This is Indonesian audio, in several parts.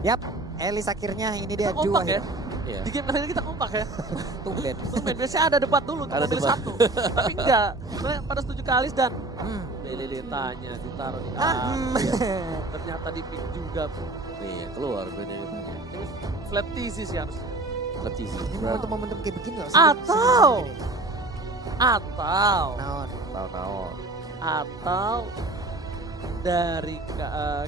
Yap, Elis akhirnya ini dia Kita kompak ya. Iya. Di game kali ini kita kompak ya. Tumben. Tumben, biasanya ada debat dulu untuk Ada memilih debat. satu. Tapi enggak, mereka pada setuju ke Alis dan Hmm. Benedetta-nya ditaruh di Ah, A. hmm. Ternyata di pick juga. Nih, keluar Benedetta-nya. Ini flat TC sih harusnya. Letih sih. Ini momentum-momentum kayak begini loh. Atau- sebelum ini. Atau Naon. Tahun-tahun. atau dari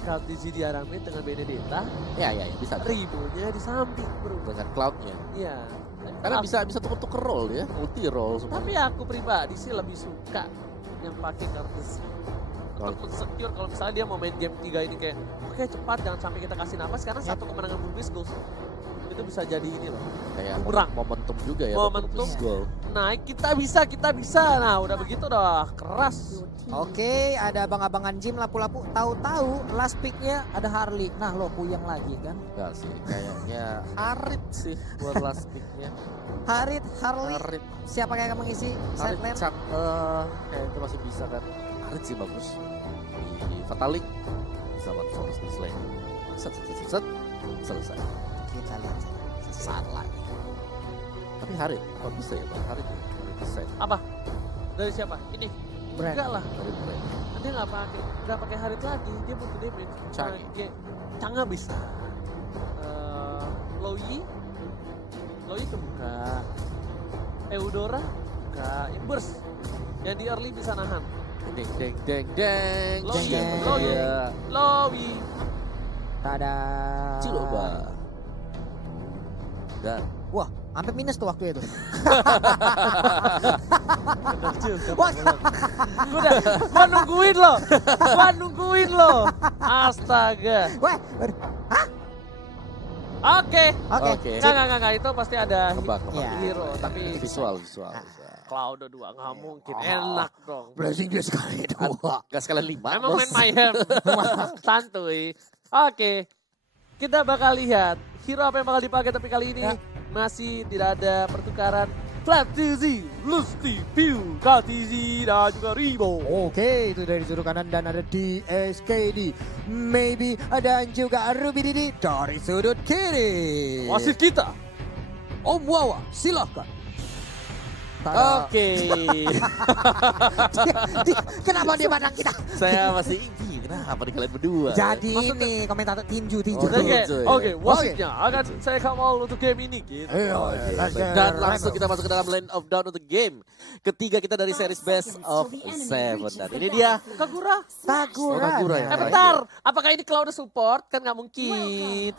Kaltizi di Aramid dengan Benedetta, Ya, bisa. ribunya di samping bro. Dengan cloud-nya. Iya. Karena bisa tuker-tuker roll ya, multi roll semua. Tapi aku pribadi sih lebih suka yang pakai Kaltizi. Untuk secure kalau misalnya dia mau main game 3 ini kayak oke cepat jangan sampai kita kasih napas karena satu kemenangan Burmis goals itu bisa jadi ini loh. Kayak Kurang. momentum juga ya. Momentum. Goal. Naik kita bisa. Nah udah begitu dah keras. Oke, ada abang-abangan gym lapu-lapu. Tahu-tahu last picknya ada Harley. Nah lo puyeng lagi kan. Enggak sih, kayaknya Harit sih buat last pick-nya. Harit, Harley. Harit. Siapa yang akan mengisi Harit side lane? Cak, kayak itu masih bisa kan. Harit sih bagus. Di Fatalik sama Forest di lane. Set. Selesai. Kita lihat saja. Sesaat lagi. Tapi Harit, apa bisa ya Bang? Harit bisa. Apa? Dari siapa? Ini? Brand. Enggak lah. Harit brand. Dia nggak pakai Harit lagi. Dia butuh damage. Changi. Canga bisa. Loyi kebuka. Eudora buka. Burst. Yang di early bisa nahan. Deng. Loyi. Deng. Loyi. Iya. Loyi. Tada. Ciloba. Dan Wah, sampai minus tuh waktu itu. Bener juga. Wah. Gua nungguin lo. Astaga. Wah, Oke. oke. Enggak. Itu pasti ada Kebak. Iya. hero. Tapi Visual. Cloud 2 nggak mungkin. Enak dong. Blessing dia sekali dua. Gak sekalian 5. Emang main Mayhem. Santuy. Oke. Kita bakal lihat hero apa yang bakal dipakai tapi kali ini Ya. masih tidak ada pertukaran. Flat TZ, Lusty, Pew, KTZ, dan juga Ribo. Oke, itu dari sudut kanan dan ada DSKD. Maybe dan juga Ruby Didi dari sudut kiri. Wasit kita. Om Wawa, silahkan. Tada. Oke. Kenapa dia pandang kita? Saya masih ingin. Kenapa nih kalian berdua? Jadi Maksudnya- ini komentator tinju. Oke, wasitnya akan saya kawal untuk game ini gitu. Dan langsung kita masuk ke dalam Land of Dawn untuk game ketiga kita dari series Best of Seven. Dan ini dia Kagura. Kagura ya. Bentar, apakah ini Cloud support? Kan nggak mungkin.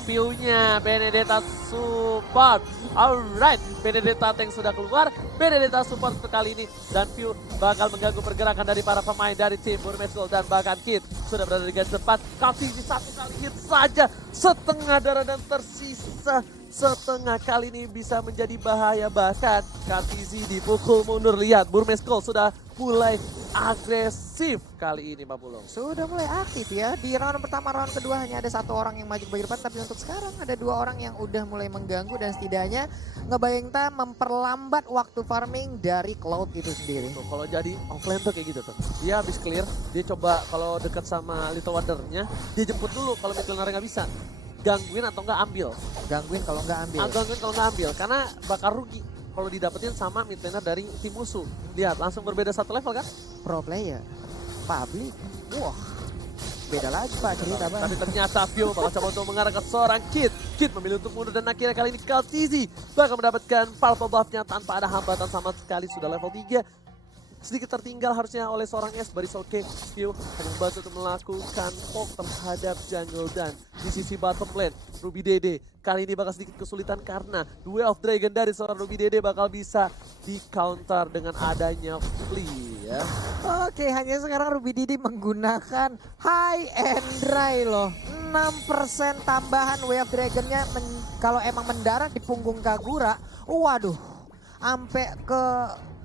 Piunya Benedetta support. Alright, Benedetta tank sudah keluar. Benedetta support untuk kali ini. Dan Piu bakal mengganggu pergerakan dari para pemain dari tim Burmese Gold. Dan bahkan Kid sudah berada di garis depan. Kaltizi satu kali hit saja. Setengah darah dan tersisa setengah kali ini bisa menjadi bahaya. Bahkan Kaltizi dipukul mundur. Lihat, Burmese Gold sudah mulai agresif kali ini Pak Bulong. Sudah mulai aktif ya. Di round pertama, round kedua hanya ada satu orang yang maju ke bagian depan. Tapi untuk sekarang ada dua orang yang udah mulai mengganggu. Dan setidaknya ngebayangin memperlambat waktu farming dari Cloud itu sendiri. Tuh, kalau jadi offline tuh kayak gitu tuh. Dia habis clear, dia coba kalau dekat sama Little Wonder-nya, dia jemput dulu kalau mid laner nggak bisa. Gangguin atau nggak ambil. Gangguin kalau nggak ambil. Gangguin kalau nggak ambil, karena bakal rugi kalau didapetin sama mid laner dari tim musuh. Lihat, langsung berbeda satu level kan? Pro player. Public. Wah. Beda lagi Pak cerita Pak. Tapi ternyata Pio bakal coba untuk mengarah ke seorang Kid. Kid memilih untuk mundur dan akhirnya kali ini Kaltizi bakal mendapatkan purple buff-nya tanpa ada hambatan sama sekali. Sudah level 3. Sedikit tertinggal harusnya oleh seorang S Baris Oke. Pio membantu untuk melakukan poke terhadap jungle dan di sisi bottom lane Ruby Dede kali ini bakal sedikit kesulitan karena Duel of Dragon dari seorang Ruby Dede bakal bisa di counter dengan adanya Flea ya. Oke, hanya sekarang Ruby Didi menggunakan high and dry loh. 6% tambahan Way of Dragon-nya kalau emang mendarat di punggung Kagura. Waduh, sampai ke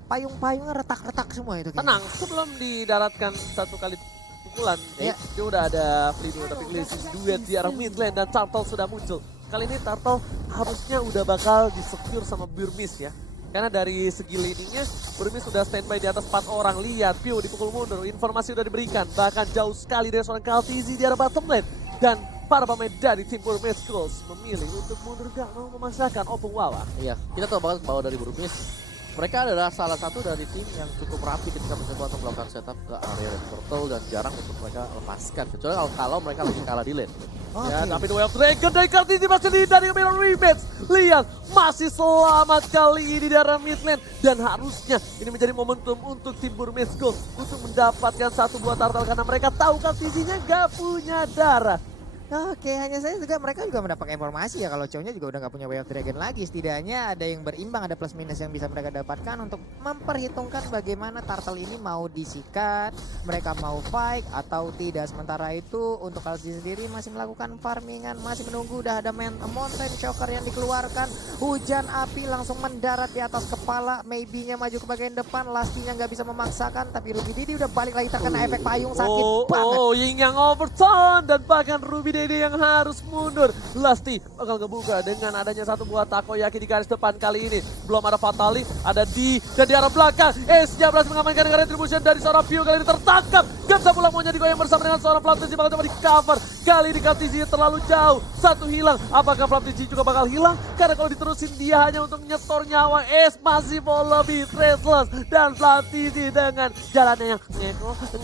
payung-payungnya retak-retak semua itu. Tenang, sebelum didaratkan satu kali pukulan, Iya. dia udah ada Flea dulu, tapi Glazing duet di arah mid lane dan Turtle sudah muncul. Kali ini Turtle harusnya udah bakal di-secure sama Burmese ya. Karena dari segi laning-nya, Burmese sudah standby di atas 4 orang. Lihat, Pio dipukul mundur, informasi udah diberikan. Bahkan jauh sekali dari seorang Kaltizi di arah bottom lane. Dan para pemain dari tim Burmese Schools memilih untuk mundur gak mau memaksakan Opung Wawa. Iya, kita tahu banget bahwa dari Burmese mereka adalah salah satu dari tim yang cukup rapi ketika mencoba untuk melakukan setup ke area red turtle dan jarang untuk mereka lepaskan. Kecuali kalau mereka lagi kalah di lane. Ya, tapi The Way of Dragon dari Kartini masih dari Mirror Rematch. Lihat, masih selamat kali ini dari mid lane. Dan harusnya ini menjadi momentum untuk tim Burmese Schools untuk mendapatkan satu buah turtle karena mereka tahu Kartisinya gak punya darah. Oke, hanya saya juga mereka juga mendapatkan informasi ya kalau cowoknya juga udah nggak punya Way of Dragon lagi. Setidaknya ada yang berimbang, ada plus minus yang bisa mereka dapatkan untuk memperhitungkan bagaimana turtle ini mau disikat, mereka mau fight atau tidak. Sementara itu untuk Kalsi sendiri masih melakukan farmingan, masih menunggu. Udah ada mountain shocker yang dikeluarkan, hujan api langsung mendarat di atas kepala. Maybe-nya maju ke bagian depan, Lastinya nggak bisa memaksakan, tapi Ruby Didi udah balik lagi terkena efek payung, sakit banget. Ying yang overturn dan bahkan Ruby Dede yang harus mundur. Lasti bakal ngebuka dengan adanya satu buah takoyaki di garis depan kali ini. Belum ada Fatali, ada di dan di arah belakang. Ace-nya berhasil mengamankan dengan retribution dari seorang Pio kali ini tertangkap. Gak bisa pulang, maunya digoyang bersama dengan seorang Flaptisi, bakal coba di cover. Kali ini Kartisi terlalu jauh, satu hilang. Apakah Flaptisi juga bakal hilang? Karena kalau diterusin dia hanya untuk nyetor nyawa. Ace masih mau lebih traceless dan Flaptisi dengan jalannya yang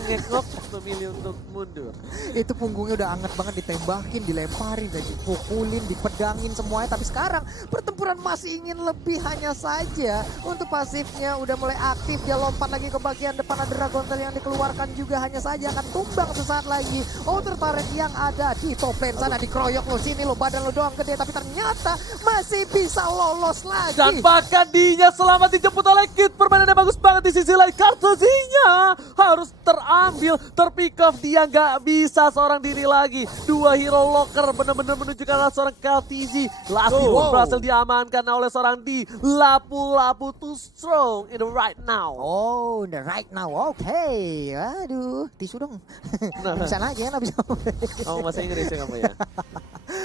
ngekok memilih untuk mundur. Itu punggungnya udah anget banget, ditembakin, dilemparin, dipukulin, dipedangin semuanya. Tapi sekarang pertempuran masih ingin lebih, hanya saja untuk pasifnya udah mulai aktif. Dia lompat lagi ke bagian depan, ada Dragon Tail yang dikeluarkan juga, hanya saja akan tumbang sesaat lagi. Outer turret yang ada di top lane sana dikeroyok lo, sini lo, badan lo doang gede, tapi ternyata masih bisa lolos lagi. Dan bahkan Dinya selamat dijemput oleh Kid. Permainannya bagus banget di sisi lain. Kartusinya harus terambil, terpick off. Dia nggak bisa seorang diri lagi. Dua hero locker benar-benar menunjukkan seorang Kartisi. Lasti berhasil diamankan oleh seorang di Lapu-Lapu too strong in the right now. Oh, the right now, oke. Aduh, tisu dong. Bisa lagi ya, nggak bisa. Kamu bahasa Inggris ya kamu ya?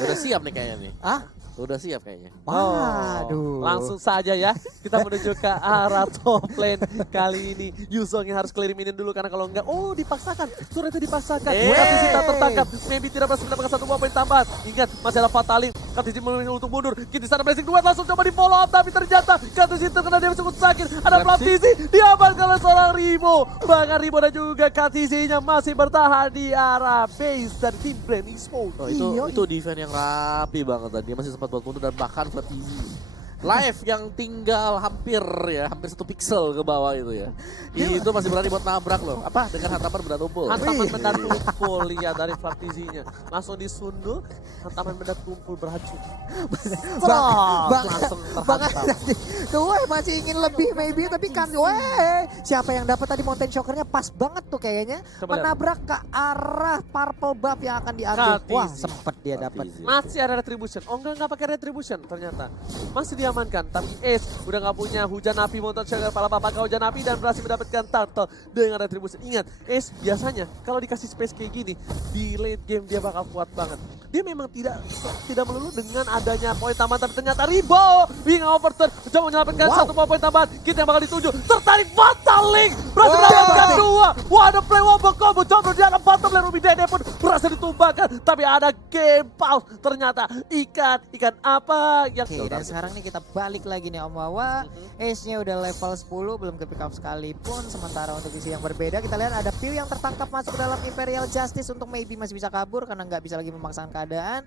Udah siap nih kayaknya nih. Ah? Udah siap kayaknya. Waduh. Langsung saja ya, kita menuju ke arah top lane kali ini. Yuzong yang harus clear minion dulu karena kalau enggak, dipaksakan. Turretnya dipaksakan. Kartisi tak tertangkap. Maybe tidak berhasil mendapatkan satu buah poin tambahan. Ingat, masih ada Fatali. Kartisi memilih untuk mundur. Kita sana blessing duet langsung coba di follow up, tapi ternyata Kartisi terkena dia cukup sakit. Ada Flaptisi, diamankan oleh seorang Rimo. Bahkan Rimo dan juga Kartisinya masih bertahan di arah base dari tim Brand Esports. Itu defense yang rapi banget tadi. Dia masih sempat buat mundur dan bahkan flat easy. Live yang tinggal hampir 1 pixel ke bawah itu ya. Itu masih berani buat nabrak loh. Apa? Dengan hantaman benda tumpul. Hantaman benda tumpul, lihat dari Flaptisinya. Langsung disundul, hantaman benda tumpul beracun. Langsung terhantam. Weh, masih ingin lebih maybe, tapi kan siapa yang dapat tadi mountain shockernya pas banget tuh kayaknya. Coba menabrak ke arah purple buff yang akan diambil. Kartisi. Wah, sempet dia dapat. Masih ada retribution. Enggak pakai retribution ternyata. Masih diamankan, tapi Ace udah nggak punya hujan api motor shocker kepala bapak hujan api dan berhasil mendapatkan turtle dengan retribution. Ingat, Ace biasanya kalau dikasih space kayak gini di late game dia bakal kuat banget. Dia memang tidak melulu dengan adanya poin tambahan, tapi ternyata Ribo wing overturn coba menyelamatkan satu poin tambahan. Kita yang bakal dituju, tertarik Fatal Link berhasil mendapatkan dua. Wah, ada play wobble combo, coba di arah bottom lane. Ruby Dede pun berhasil ditumbangkan, tapi ada game pause. Ternyata ikan apa yang Dan sekarang nih kita balik lagi nih Om Wawa. Ace-nya udah level 10, belum ke pick up sekalipun. Sementara untuk isi yang berbeda, kita lihat ada Pew yang tertangkap masuk ke dalam Imperial Justice untuk maybe masih bisa kabur karena nggak bisa lagi memaksakan keadaan.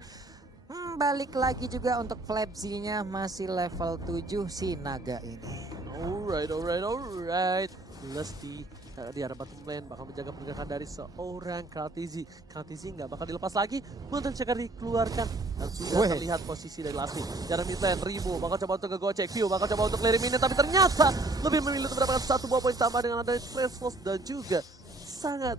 Balik lagi juga untuk Flapsy-nya masih level 7 si naga ini. Alright. Lasti di arah bottom lane bakal menjaga pergerakan dari seorang Kartisi. Kartisi nggak bakal dilepas lagi. Mountain Checker dikeluarkan dan sudah terlihat posisi dari Lasti. Jalan mid lane, Rimo bakal coba untuk ngegocek, View bakal coba untuk clear minion, tapi ternyata lebih memilih untuk mendapatkan satu buah poin tambah dengan adanya Traceless dan juga sangat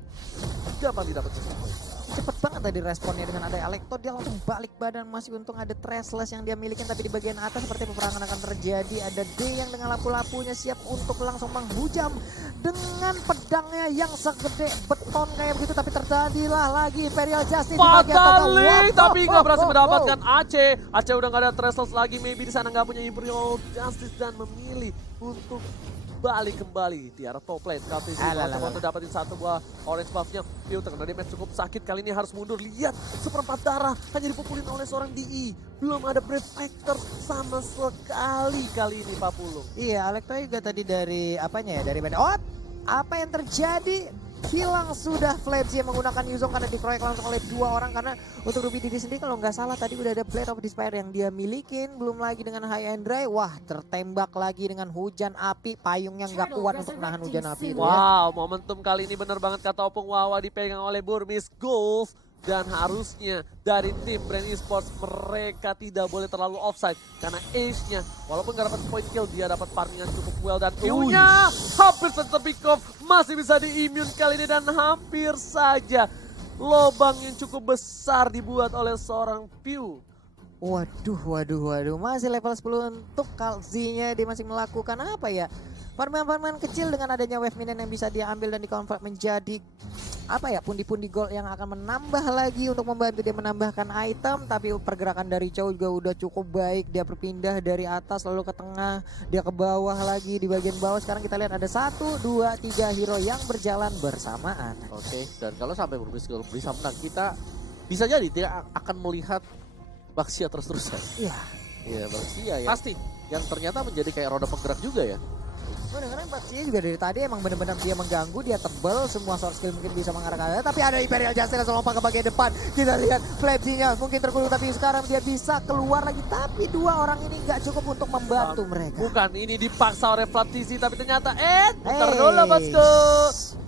gampang didapatkan satu poin. Cepet banget tadi responnya dengan ada Alekto, dia langsung balik badan. Masih untung ada Traceless yang dia miliki, tapi di bagian atas seperti peperangan akan terjadi. Ada D yang dengan lapu-lapunya siap untuk langsung menghujam dengan pedangnya yang segede beton kayak begitu, tapi terjadilah lagi Imperial Justice di bagian Fatal tengah. Link, tapi nggak berhasil mendapatkan Aceh. Aceh udah nggak ada Traceless lagi, maybe di sana nggak punya Imperial Justice dan memilih untuk balik kembali di arah top lane. Kaltisi coba untuk dapetin satu buah orange buff-nya. Piu terkena damage cukup sakit, kali ini harus mundur. Lihat, seperempat darah hanya dipukulin oleh seorang DI. Belum ada Brave Factor sama sekali kali ini Pak Pulung. Iya, Alekto juga tadi dari apanya ya, dari oh, apa yang terjadi? Hilang sudah Flaps yang menggunakan Yuzong karena dikeroyok langsung oleh dua orang. Karena untuk Ruby Didi sendiri kalau nggak salah tadi udah ada Blade of Despair yang dia milikin. Belum lagi dengan High and Dry, wah tertembak lagi dengan hujan api. Payungnya nggak kuat untuk menahan hujan api itu ya. Wow, momentum kali ini bener banget kata Opung Wawa, dipegang oleh Burmis Golf. Dan harusnya dari tim Brand Esports mereka tidak boleh terlalu offside. Karena Ace-nya walaupun gak dapat point kill, dia dapat farmingan cukup well. Dan Piu-nya hampir saja pick off, masih bisa di-immune kali ini. Dan hampir saja lobang yang cukup besar dibuat oleh seorang Piu. Waduh. Masih level 10 untuk Kalzinya. Dia masih melakukan apa ya? Farman-farman kecil dengan adanya wave minion yang bisa dia ambil dan di-convert menjadi apa ya, pundi-pundi gold yang akan menambah lagi untuk membantu dia menambahkan item. Tapi pergerakan dari Chow juga udah cukup baik. Dia berpindah dari atas lalu ke tengah, dia ke bawah lagi. Di bagian bawah sekarang kita lihat ada 1, 2, 3 hero yang berjalan bersamaan. Oke, dan kalau sampai Burmis Gold bisa menang, kita bisa jadi tidak akan melihat Baxia terus-terusan. Iya. Iya, Baxia ya. Pasti. Yang ternyata menjadi kayak roda penggerak juga ya. Gue dengerin Baxia juga dari tadi emang bener-bener dia mengganggu, dia tebel, semua source skill mungkin bisa mengarah ke arah. Tapi ada Imperial Justice langsung lompat ke bagian depan. Kita lihat Flapsy-nya mungkin terkurung, tapi sekarang dia bisa keluar lagi. Tapi dua orang ini nggak cukup untuk membantu mereka. Bukan, ini dipaksa oleh Flapsy, tapi ternyata bentar dulu bosku.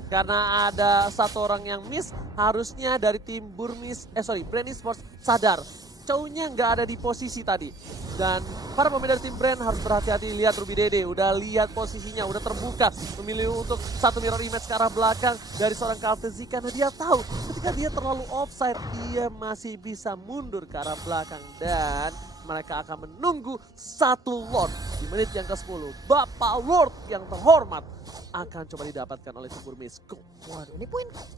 Karena ada satu orang yang miss, harusnya dari tim Brand Esports sadar. Chow-nya nggak ada di posisi tadi. Dan para pemain dari tim Brand harus berhati-hati. Lihat Ruby Dede, udah lihat posisinya, udah terbuka. Memilih untuk satu mirror image ke arah belakang dari seorang Kaltezi. Karena dia tahu ketika dia terlalu offside, dia masih bisa mundur ke arah belakang. Dan mereka akan menunggu satu Lord di menit yang ke-10. Bapak Lord yang terhormat akan coba didapatkan oleh tim Burmesco. Waduh, ini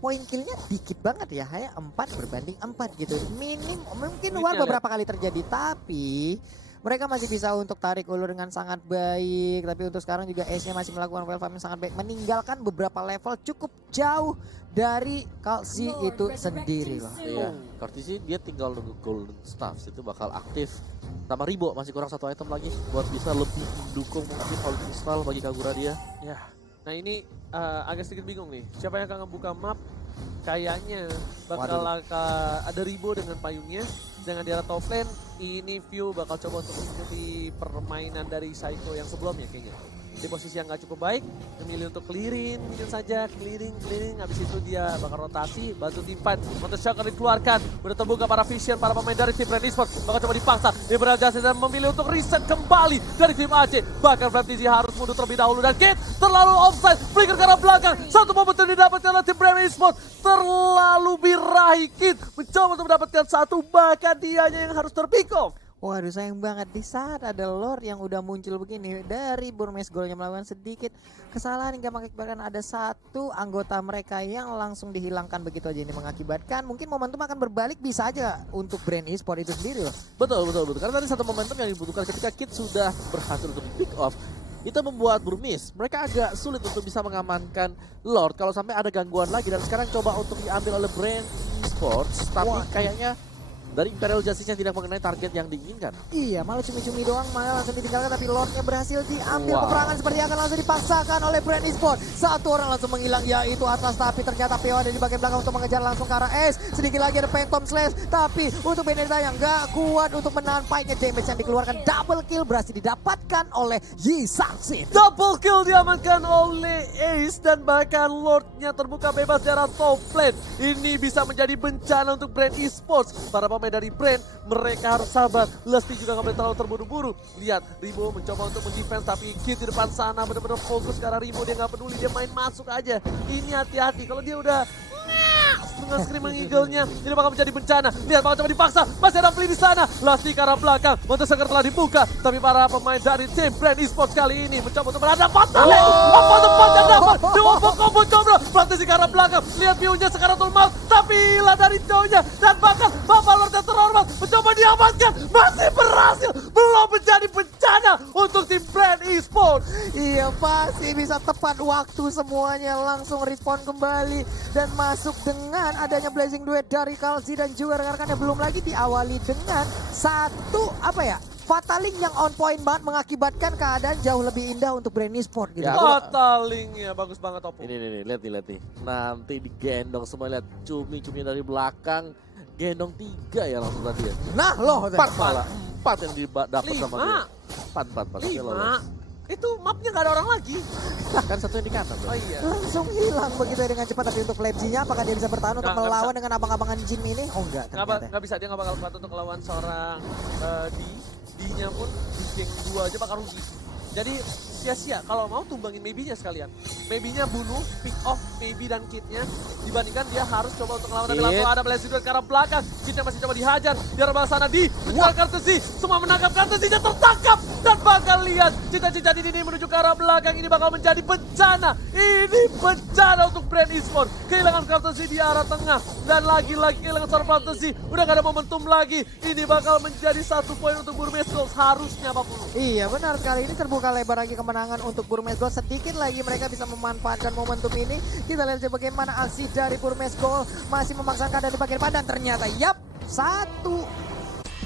poin killnya dikit banget ya, hanya 4 berbanding 4 gitu. Minim, mungkin luar beberapa kali terjadi, tapi mereka masih bisa untuk tarik ulur dengan sangat baik. Tapi untuk sekarang juga Ace-nya masih melakukan well farming sangat baik, meninggalkan beberapa level cukup jauh dari Kalzi itu sendiri loh. Iya, Kalzi dia tinggal nunggu Golden Staff, itu bakal aktif. Sama Ribo masih kurang satu item lagi buat bisa lebih mendukung mungkin Holy Crystal bagi Kagura dia. Ya, nah ini agak sedikit bingung nih. Siapa yang akan ngebuka map? Kayaknya bakal ada Ribo dengan payungnya. Dengan di arah top lane, ini View bakal coba untuk mengikuti permainan dari Psycho yang sebelumnya kayaknya. Di posisi yang gak cukup baik, memilih untuk clearing mungkin saja, clearing, habis itu dia bakal rotasi, bantu tim fight. Counter shock akan dikeluarkan, udah terbuka para vision, para pemain dari tim Brand Esports, bakal coba dipaksa, Imperial Justice dan memilih untuk reset kembali dari tim AC. Bahkan Flapsy harus mundur terlebih dahulu dan Kit terlalu offside, flicker ke arah belakang, satu momentum didapatkan oleh tim Brand Esports, terlalu birahi Kit, mencoba untuk mendapatkan satu, bahkan dianya yang harus terpick off. Waduh, sayang banget di saat ada Lord yang udah muncul begini dari Burmese Gold yang melakukan sedikit kesalahan hingga mengakibatkan ada satu anggota mereka yang langsung dihilangkan begitu aja. Ini mengakibatkan mungkin momentum akan berbalik bisa aja untuk Brand Esports itu sendiri loh. Betul. Karena tadi satu momentum yang dibutuhkan ketika Kid sudah berhasil untuk pick off, itu membuat Burmis mereka agak sulit untuk bisa mengamankan Lord kalau sampai ada gangguan lagi. Dan sekarang coba untuk diambil oleh Brand Esports, tapi kayaknya dari Imperial Justice-nya tidak mengenai target yang diinginkan. Iya, malah cumi-cumi doang, malah langsung ditinggalkan, tapi Lordnya berhasil diambil. Peperangan seperti akan langsung dipaksakan oleh Brand Esports. Satu orang langsung menghilang, yaitu Atlas, tapi ternyata PO ada di bagian belakang untuk mengejar langsung ke arah S. Sedikit lagi ada Phantom Slash, tapi untuk Benedetta yang gak kuat untuk menahan fight-nya. Damage yang dikeluarkan, double kill berhasil didapatkan oleh Yi Sang-sin. Double kill diamankan oleh Ace dan bahkan Lordnya terbuka bebas di arah top lane. Ini bisa menjadi bencana untuk Brand Esports. Para pemain dari Brand, mereka harus sabar. Lesti juga nggak boleh terlalu terburu-buru. Lihat, Ribo mencoba untuk mendefense, tapi Kid di depan sana benar-benar fokus karena Ribo dia nggak peduli, dia main masuk aja. Ini hati-hati, kalau dia udah dengan screaming eagle-nya, ini bakal menjadi bencana. Lihat, bakal coba dipaksa, masih ada Fli di sana. Lesti ke arah belakang, Monster Sucker telah dibuka, tapi para pemain dari tim Brand Esports kali ini mencoba untuk berhadapan. Apa tempat yang dapat? Dewa Combo coba, Flapsy ke arah belakang. Lihat view-nya sekarang Tulmal, tapi hilang dari jauhnya. Dan bahkan Bapak Lord yang terhormat mencoba diamankan, masih berhasil, belum menjadi bencana. bencana untuk tim Brand Esports. Iya pasti bisa tepat waktu semuanya langsung respon kembali dan masuk dengan adanya blazing duet dari Kalsi dan juga rekan-rekannya. Belum lagi diawali dengan satu Fataling yang on point banget mengakibatkan keadaan jauh lebih indah untuk Brand Esports gitu. Ya, Batalingnya bagus banget Oppo. Ini lihat nih. Nanti digendong semua, lihat cumi-cumi dari belakang. Gendong 3 ya langsung tadi ya. Nah loh. 4 malah. 4 yang didapat sama dia. 4. 5. Itu mapnya nggak ada orang lagi. Kan satu yang di kanan. Oh iya. Langsung hilang begitu ya dengan cepat. Tapi untuk Lebji-nya apakah dia bisa bertahan untuk Nggak melawan bisa. dengan abang-abangan Jin ini? Oh enggak ternyata. Nggak bisa, dia nggak bakal kuat untuk melawan seorang D-nya pun di geng 2 aja bakal rugi. Jadi sia-sia kalau mau tumbangin maybe-nya sekalian. Maybe-nya bunuh, pick off maybe dan Kid-nya. Dibandingkan dia harus coba untuk melawan tapi Kid. langsung ada blazing duet ke arah belakang. Kid-nya masih coba dihajar. Di arah sana di menjual Kartusi. Semua menangkap Kartusinya tertangkap. Dan bakal lihat cita-cita ini menuju ke arah belakang. Ini bakal menjadi bencana. Ini bencana untuk Brand Esports. Kehilangan Kartusi di arah tengah. Dan lagi-lagi kehilangan seorang Kartusi. Udah gak ada momentum lagi. Ini bakal menjadi 1 poin untuk Burmese Gold. Harusnya apapun. Iya benar sekali, ini terbuka lebar lagi kemenangan untuk Burmese Gold. Sedikit lagi mereka bisa memanfaatkan momentum ini. Kita lihat saja bagaimana aksi dari Burmese Gold masih memaksakan keadaan di bagian depan dan ternyata 1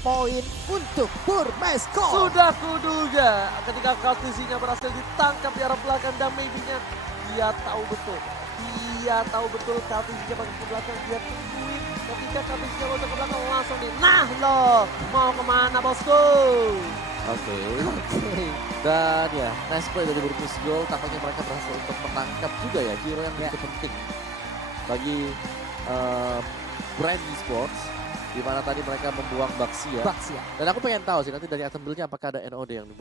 poin untuk Burmese Gold. Sudah kuduga ketika Kartusinya berhasil ditangkap di arah belakang dan maybe-nya dia tahu betul. Dia tahu betul Kartusinya bakal ke belakang, dia tungguin ketika Kartusinya bakal ke belakang langsung nih. Nah loh, mau kemana bosku? Oke. Dan ya, nice play dari Burmese Gold. Tampaknya mereka berhasil untuk menangkap juga ya hero yang begitu penting bagi Brand Esports. Di mana tadi mereka membuang Baxia. Baxia. Dan aku pengen tahu sih nanti dari item build-nya apakah ada NOD yang dibuang.